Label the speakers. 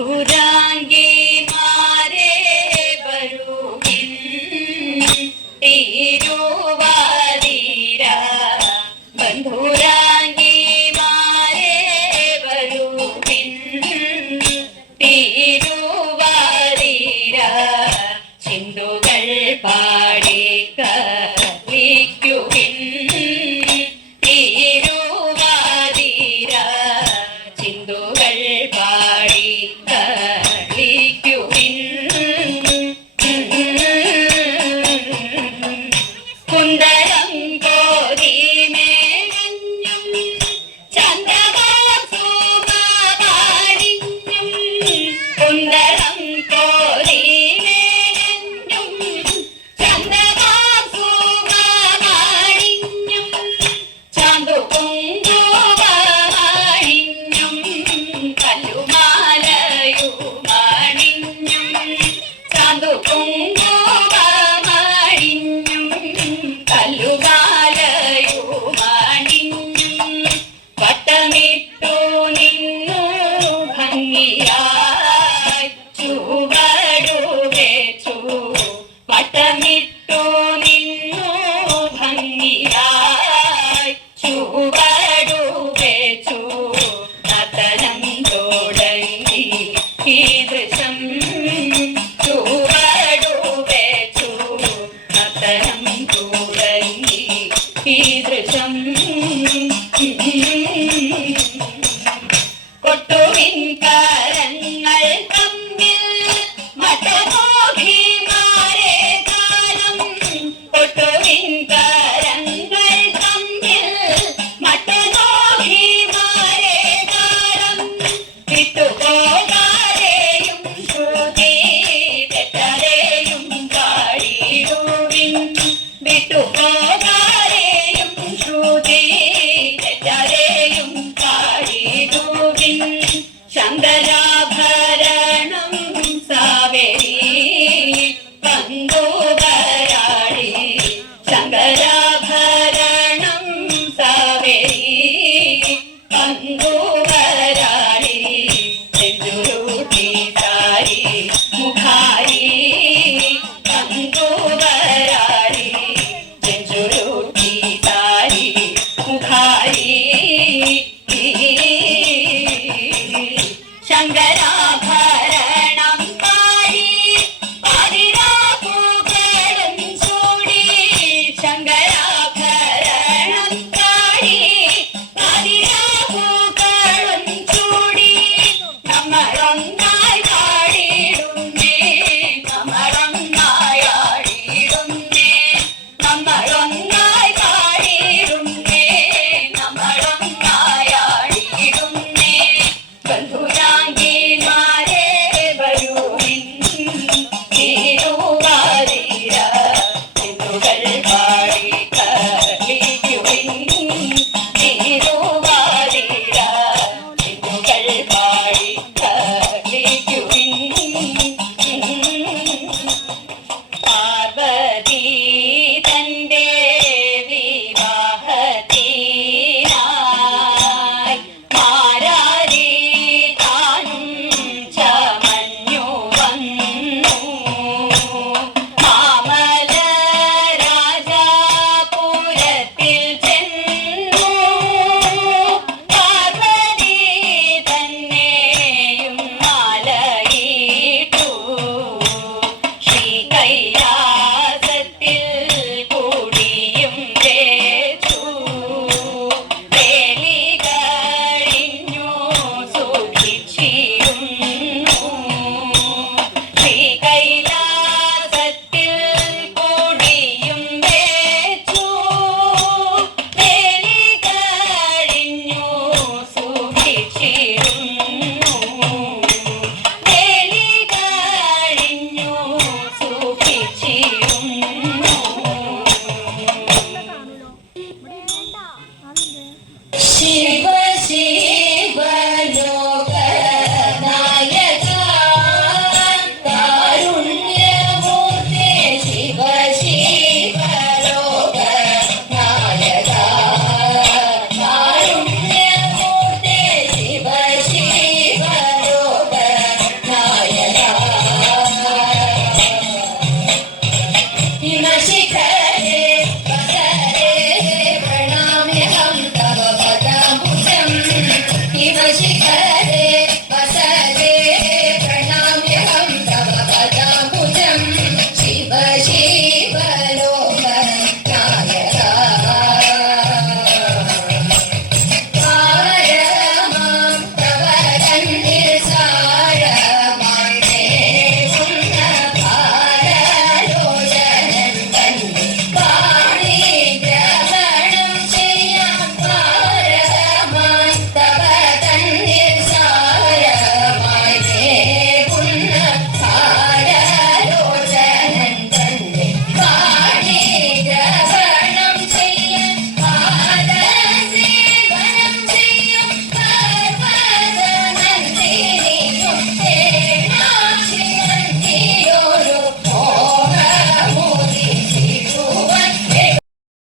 Speaker 1: ഗുരാംഗേ മാരേ ബരൂമിൻ തീരുവാതീര ബന്ധുരാ করুন Yeah.